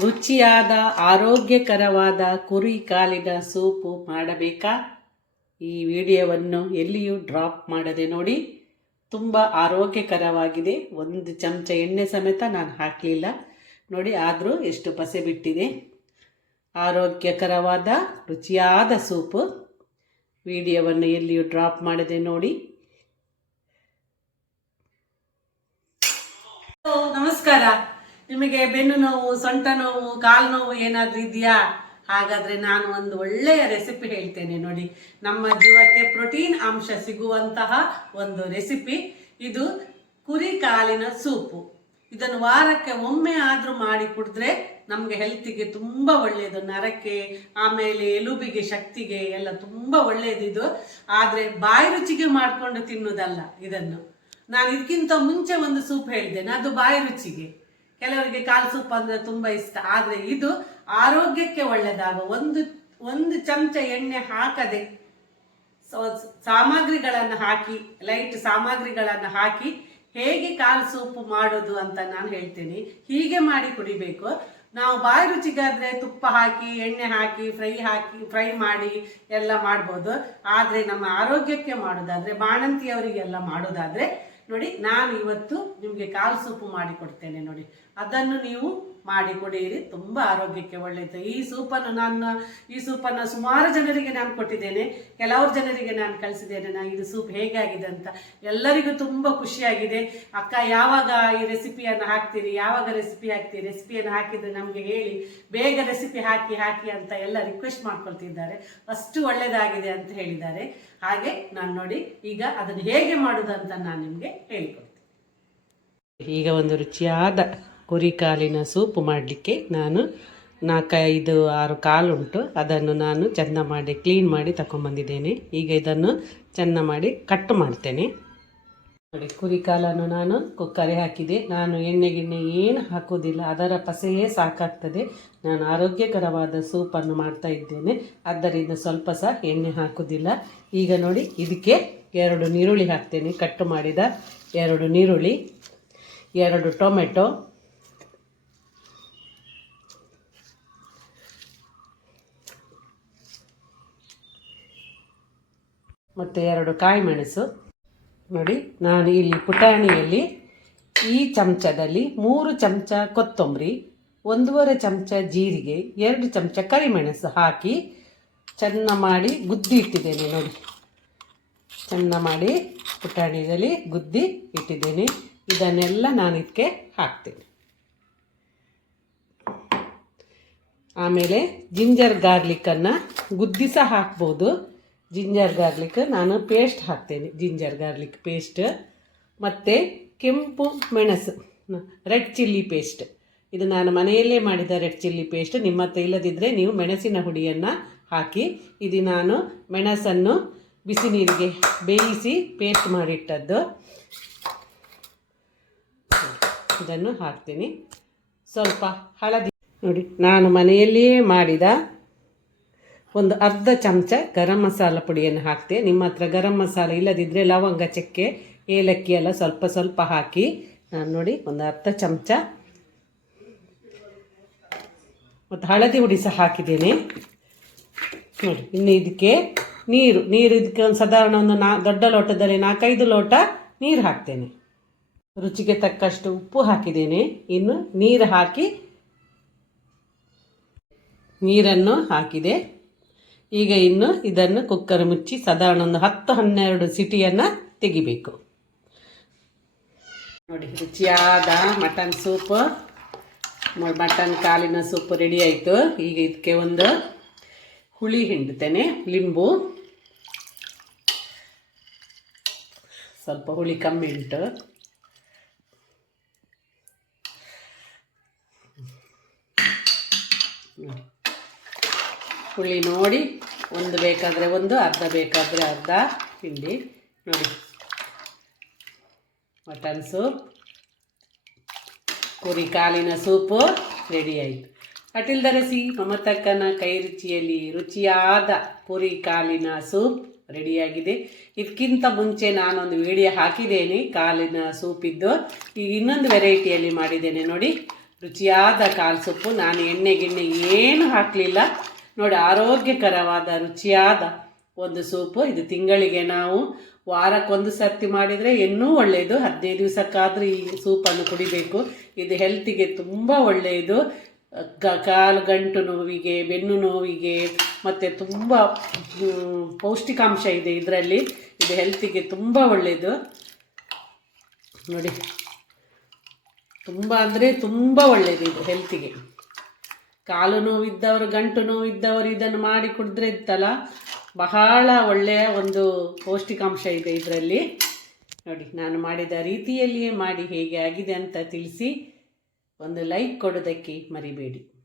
ರುಚಿಯಾದ ಆರೋಗ್ಯಕರವಾದ ಕುರಿ ಕಾಲಿನ ಸೂಪು ಮಾಡಬೇಕಾ? ಈ ವಿಡಿಯೋವನ್ನು ಎಲ್ಲಿಯೂ ಡ್ರಾಪ್ ಮಾಡದೆ ನೋಡಿ. ತುಂಬ ಆರೋಗ್ಯಕರವಾಗಿದೆ. ಒಂದು ಚಮಚ ಎಣ್ಣೆ ಸಮೇತ ನಾನು ಹಾಕಲಿಲ್ಲ. ನೋಡಿ, ಆದರೂ ಎಷ್ಟು ಪಸೆ ಬಿಟ್ಟಿದೆ. ಆರೋಗ್ಯಕರವಾದ, ರುಚಿಯಾದ ಸೂಪು. ವಿಡಿಯೋವನ್ನು ಎಲ್ಲಿಯೂ ಡ್ರಾಪ್ ಮಾಡದೆ ನೋಡಿ. ನಮಸ್ಕಾರ. ನಿಮಗೆ ಬೆನ್ನು ನೋವು, ಸೊಂಟ ನೋವು, ಕಾಲು ನೋವು ಏನಾದರೂ ಇದೆಯಾ? ಹಾಗಾದರೆ ನಾನು ಒಂದು ಒಳ್ಳೆಯ ರೆಸಿಪಿ ಹೇಳ್ತೇನೆ ನೋಡಿ. ನಮ್ಮ ಜೀವಕ್ಕೆ ಪ್ರೋಟೀನ್ ಅಂಶ ಸಿಗುವಂತಹ ಒಂದು ರೆಸಿಪಿ ಇದು ಕುರಿ ಕಾಲಿನ ಸೂಪು. ಇದನ್ನು ವಾರಕ್ಕೆ ಒಮ್ಮೆ ಆದರೂ ಮಾಡಿ ಕುಡಿದ್ರೆ ನಮಗೆ ಹೆಲ್ತಿಗೆ ತುಂಬ ಒಳ್ಳೆಯದು ನರಕ್ಕೆ, ಆಮೇಲೆ ಎಲುಬಿಗೆ ಶಕ್ತಿಗೆ ಎಲ್ಲ ತುಂಬ ಒಳ್ಳೆಯದಿದು ಆದರೆ ಬಾಯಿ ರುಚಿಗೆ ಮಾಡಿಕೊಂಡು ತಿನ್ನೋದಲ್ಲ ಇದನ್ನು. ನಾನು ಇದಕ್ಕಿಂತ ಮುಂಚೆ ಒಂದು ಸೂಪ್ ಹೇಳಿದ್ದೇನೆ ಅದು ಬಾಯಿ ರುಚಿಗೆ. ಕೆಲವರಿಗೆ ಕಾಲು ಸೂಪ್ ಅಂದ್ರೆ ತುಂಬಾ ಇಷ್ಟ. ಆದ್ರೆ ಇದು ಆರೋಗ್ಯಕ್ಕೆ ಒಳ್ಳೆಯದಾಗುವ ಒಂದು ಒಂದು ಚಮಚ ಎಣ್ಣೆ ಹಾಕದೆ ಸಾಮಗ್ರಿಗಳನ್ನು ಹಾಕಿ ಲೈಟ್ ಸಾಮಗ್ರಿಗಳನ್ನು ಹಾಕಿ ಹೇಗೆ ಕಾಲು ಸೂಪ್ ಮಾಡೋದು ಅಂತ ನಾನು ಹೇಳ್ತೇನೆ. ಹೀಗೆ ಮಾಡಿ ಕುಡಿಬೇಕು. ನಾವು ಬಾಯಿ ರುಚಿಗಾದ್ರೆ ತುಪ್ಪ ಹಾಕಿ, ಎಣ್ಣೆ ಹಾಕಿ, ಫ್ರೈ ಹಾಕಿ, ಫ್ರೈ ಮಾಡಿ ಎಲ್ಲ ಮಾಡ್ಬೋದು. ಆದರೆ ನಮ್ಮ ಆರೋಗ್ಯಕ್ಕೆ ಮಾಡೋದಾದ್ರೆ, ಬಾಣಂತಿಯವರಿಗೆಲ್ಲ ಮಾಡೋದಾದ್ರೆ, ನೋಡಿ, ನಾನು ಇವತ್ತು ನಿಮಗೆ ಕಾಲು ಸೂಪು ಮಾಡಿ ಕೊಡ್ತೇನೆ ನೋಡಿ. ಅದನ್ನು ನೀವು ಮಾಡಿ ಕುಡಿಯಿರಿ ತುಂಬ ಆರೋಗ್ಯಕ್ಕೆ ಒಳ್ಳೆಯದು ಈ ಸೂಪನ್ನು ನಾನು, ಈ ಸೂಪನ್ನು ಸುಮಾರು ಜನರಿಗೆ ನಾನು ಕೊಟ್ಟಿದ್ದೇನೆ. ಕೆಲವರು ಜನರಿಗೆ ನಾನು ಕಳಿಸಿದ್ದೇನೆ. ನಾನು ಇದು ಸೂಪ್ ಹೇಗಾಗಿದೆ ಅಂತ. ಎಲ್ಲರಿಗೂ ತುಂಬ ಖುಷಿಯಾಗಿದೆ. ಅಕ್ಕ, ಯಾವಾಗ ಈ ರೆಸಿಪಿಯನ್ನು ಹಾಕ್ತೀರಿ? ಯಾವಾಗ ರೆಸಿಪಿ ಹಾಕ್ತೀರಿ? ರೆಸಿಪಿಯನ್ನು ಹಾಕಿದರೆ ನಮಗೆ ಹೇಳಿ, ಬೇಗ ರೆಸಿಪಿ ಹಾಕಿ ಹಾಕಿ ಅಂತ ಎಲ್ಲ ರಿಕ್ವೆಸ್ಟ್ ಮಾಡ್ಕೊಳ್ತಿದ್ದಾರೆ. ಅಷ್ಟು ಒಳ್ಳೆಯದಾಗಿದೆ ಅಂತ ಹೇಳಿದ್ದಾರೆ. ಹಾಗೆ ನಾನು ನೋಡಿ ಈಗ ಅದನ್ನು ಹೇಗೆ ಮಾಡೋದು ಅಂತ ನಾನು ನಿಮಗೆ ಹೇಳಿಕೊಡ್ತೀನಿ. ಈಗ ಒಂದು ರುಚಿಯಾದ ಕಾಲಿನ ಸೂಪ್ ಮಾಡಲಿಕ್ಕೆ ನಾನು ನಾಲ್ಕೈದು, ಆರು ಕಾಲುಂಟು ಅದನ್ನು ನಾನು ಚೆಂದ ಮಾಡಿ ಕ್ಲೀನ್ ಮಾಡಿ ತಗೊಂಬಂದಿದ್ದೇನೆ ಈಗ ಇದನ್ನು ಚೆಂದ ಮಾಡಿ ಕಟ್ ಮಾಡ್ತೇನೆ. ನೋಡಿ, ಕುರಿ ಕಾಲನ್ನು ನಾನು ಕುಕ್ಕರೆ ಹಾಕಿದೆ. ನಾನು ಎಣ್ಣೆ ಗಿಣ್ಣೆ ಏನು ಹಾಕೋದಿಲ್ಲ ಅದರ ಪಸೆಯೇ ಸಾಕಾಗ್ತದೆ. ನಾನು ಆರೋಗ್ಯಕರವಾದ ಸೂಪನ್ನು ಮಾಡ್ತಾ ಇದ್ದೇನೆ. ಆದ್ದರಿಂದ ಸ್ವಲ್ಪ ಸಹ ಎಣ್ಣೆ ಹಾಕೋದಿಲ್ಲ ಈಗ ನೋಡಿ, ಇದಕ್ಕೆ ಎರಡು ನೀರುಳ್ಳಿ ಹಾಕ್ತೇನೆ. ಕಟ್ ಮಾಡಿದ ಎರಡು ನೀರುಳ್ಳಿ ಎರಡು ಟೊಮೆಟೊ ಮತ್ತು ಎರಡು ಕಾಯಿ ಮೆಣಸು. ನೋಡಿ, ನಾನು ಇಲ್ಲಿ ಪುಟಾಣಿಯಲ್ಲಿ ಈ ಚಮಚದಲ್ಲಿ ಮೂರು ಚಮಚ ಕೊತ್ತಂಬರಿ, ಒಂದೂವರೆ ಚಮಚ ಜೀರಿಗೆ, ಎರಡು ಚಮಚ ಕರಿಮೆಣಸು ಹಾಕಿ ಚೆನ್ನ ಮಾಡಿ ಗುದ್ದಿ ಇಟ್ಟಿದ್ದೇನೆ ನೋಡಿ. ಚೆನ್ನ ಮಾಡಿ ಪುಟಾಣಿಯಲ್ಲಿ ಗುದ್ದಿ ಇಟ್ಟಿದ್ದೇನೆ. ಇದನ್ನೆಲ್ಲ ನಾನು ಇದಕ್ಕೆ ಹಾಕ್ತೇನೆ. ಆಮೇಲೆ ಜಿಂಜರ್ ಗಾರ್ಲಿಕ್ಕನ್ನು ಗುದ್ದಿ ಸಹ ಹಾಕ್ಬೋದು. ಜಿಂಜರ್ ಗಾರ್ಲಿಕ್ ನಾನು ಪೇಸ್ಟ್ ಹಾಕ್ತೇನೆ. ಜಿಂಜರ್ ಗಾರ್ಲಿಕ್ ಪೇಸ್ಟ್ ಮತ್ತು ಕೆಂಪು ಮೆಣಸು ರೆಡ್ ಚಿಲ್ಲಿ ಪೇಸ್ಟ್ ಇದು ನಾನು ಮನೆಯಲ್ಲೇ ಮಾಡಿದ ರೆಡ್ ಚಿಲ್ಲಿ ಪೇಸ್ಟ್ ನಿಮ್ಮ ಹತ್ರ ಇಲ್ಲದಿದ್ದರೆ ನೀವು ಮೆಣಸಿನ ಹುಡಿಯನ್ನು ಹಾಕಿ, ಇದು ನಾನು ಮೆಣಸನ್ನು ಬಿಸಿ ನೀರಿಗೆ ಬೇಯಿಸಿ ಪೇಸ್ಟ್ ಮಾಡಿಟ್ಟದ್ದು. ಇದನ್ನು ಹಾಕ್ತೀನಿ. ಸ್ವಲ್ಪ ಹಳದಿ. ನೋಡಿ, ನಾನು ಮನೆಯಲ್ಲಿಯೇ ಮಾಡಿದ ಒಂದು ಅರ್ಧ ಚಮಚ ಗರಂ ಮಸಾಲ ಪುಡಿಯನ್ನು ಹಾಕ್ತೆ. ನಿಮ್ಮ ಹತ್ರ ಗರಂ ಮಸಾಲ ಇಲ್ಲದಿದ್ದರೆ ಲವಂಗ, ಚಕ್ಕೆ, ಏಲಕ್ಕಿ ಎಲ್ಲ ಸ್ವಲ್ಪ ಸ್ವಲ್ಪ ಹಾಕಿ ನಾನು ನೋಡಿ, ಒಂದು ಅರ್ಧ ಚಮಚ. ಮತ್ತು ಹಳದಿ ಹುಡಿ ಸಹ ಹಾಕಿದ್ದೇನೆ. ನೋಡಿ, ಇನ್ನು ಇದಕ್ಕೆ ನೀರು ನೀರು ಇದಕ್ಕೆ ಒಂದು ಸಾಧಾರಣ ಒಂದು ನಾ, ದೊಡ್ಡ ಲೋಟದಲ್ಲಿ ನಾಲ್ಕೈದು ಲೋಟ ನೀರು ಹಾಕ್ತೇನೆ. ರುಚಿಗೆ ತಕ್ಕಷ್ಟು ಉಪ್ಪು ಹಾಕಿದ್ದೇನೆ. ಇನ್ನು ನೀರು ಹಾಕಿ, ನೀರನ್ನು ಹಾಕಿದೆ. ಈಗ ಇನ್ನು ಇದನ್ನು ಕುಕ್ಕರ್ ಮುಚ್ಚಿ ಸಾಧಾರಣ ಒಂದು ಹತ್ತು ಹನ್ನೆರಡು ಸಿಟಿಯನ್ನು ತೆಗಿಬೇಕು. ನೋಡಿ, ರುಚಿಯಾದ ಮಟನ್ ಸೂಪ್ ಮಟನ್ ಕಾಲಿನ ಸೂಪ್ ರೆಡಿ ಆಯಿತು. ಈಗ ಇದಕ್ಕೆ ಒಂದು ಹುಳಿ ಹಿಂಡ್ತೇನೆ, ಲಿಂಬು. ಸ್ವಲ್ಪ ಹುಳಿ ಕಮ್ಮಿ ಉಂಟು. ಹುಳಿ ನೋಡಿ, ಒಂದು ಬೇಕಾದರೆ ಒಂದು, ಅರ್ಧ ಬೇಕಾದರೆ ಅರ್ಧ ಹಿಂಡಿ ನೋಡಿ. ಮಟನ್ ಸೂಪ್, ಕುರಿ ಕಾಲಿನ ಸೂಪು ರೆಡಿ ಆಯಿತು. ಅಟಿಲ್ದ ದರಸಿ, ಮಮತಕ್ಕನ ಕೈ ರುಚಿಯಲ್ಲಿ ರುಚಿಯಾದ ಪುರಿ ಕಾಲಿನ ಸೂಪ್ ರೆಡಿಯಾಗಿದೆ ಇದಕ್ಕಿಂತ ಮುಂಚೆ ನಾನೊಂದು ವಿಡಿಯೋ ಹಾಕಿದ್ದೇನೆ, ಕಾಲಿನ ಸೂಪಿದ್ದು. ಈಗ ಇನ್ನೊಂದು ವೆರೈಟಿಯಲ್ಲಿ ಮಾಡಿದ್ದೇನೆ ನೋಡಿ. ರುಚಿಯಾದ ಕಾಲು ಸೊಪ್ಪು ನಾನು ಎಣ್ಣೆ ಗಿಣ್ಣೆ ಏನು ಹಾಕಲಿಲ್ಲ. ನೋಡಿ, ಆರೋಗ್ಯಕರವಾದ, ರುಚಿಯಾದ ಒಂದು ಸೂಪು. ಇದು ತಿಂಗಳಿಗೆ ನಾವು ವಾರಕ್ಕೊಂದು ಸರ್ತಿ ಮಾಡಿದರೆ ಇನ್ನೂ ಒಳ್ಳೆಯದು. ಹದಿನೈದು ದಿವಸಕ್ಕಾದರೂ ಈ ಸೂಪನ್ನು ಕುಡಿಬೇಕು. ಇದು ಹೆಲ್ತಿಗೆ ತುಂಬ ಒಳ್ಳೆಯದು. ಕ ಕಾಲು, ಗಂಟು ನೋವಿಗೆ, ಬೆನ್ನು ನೋವಿಗೆ, ಮತ್ತು ತುಂಬ ಪೌಷ್ಟಿಕಾಂಶ ಇದೆ ಇದರಲ್ಲಿ. ಇದು ಹೆಲ್ತಿಗೆ ತುಂಬ ಒಳ್ಳೆಯದು. ನೋಡಿ, ತುಂಬ ಅಂದರೆ ತುಂಬ ಒಳ್ಳೆಯದು ಇದು ಹೆಲ್ತಿಗೆ ಕಾಲು ನೋವಿದ್ದವರು, ಗಂಟು ನೋವಿದ್ದವರು ಇದನ್ನು ಮಾಡಿ ಕುಡಿದ್ರೆ ಇತ್ತಲ್ಲ? ಬಹಳ ಒಳ್ಳೆಯ ಒಂದು ಪೌಷ್ಟಿಕಾಂಶ ಇದೆ ಇದರಲ್ಲಿ. ನೋಡಿ, ನಾನು ಮಾಡಿದ ರೀತಿಯಲ್ಲಿಯೇ ಮಾಡಿ ಹೇಗೆ ಆಗಿದೆ ಅಂತ ತಿಳಿಸಿ ಒಂದು ಲೈಕ್ ಕೊಡೋದಕ್ಕೆ ಮರಿಬೇಡಿ.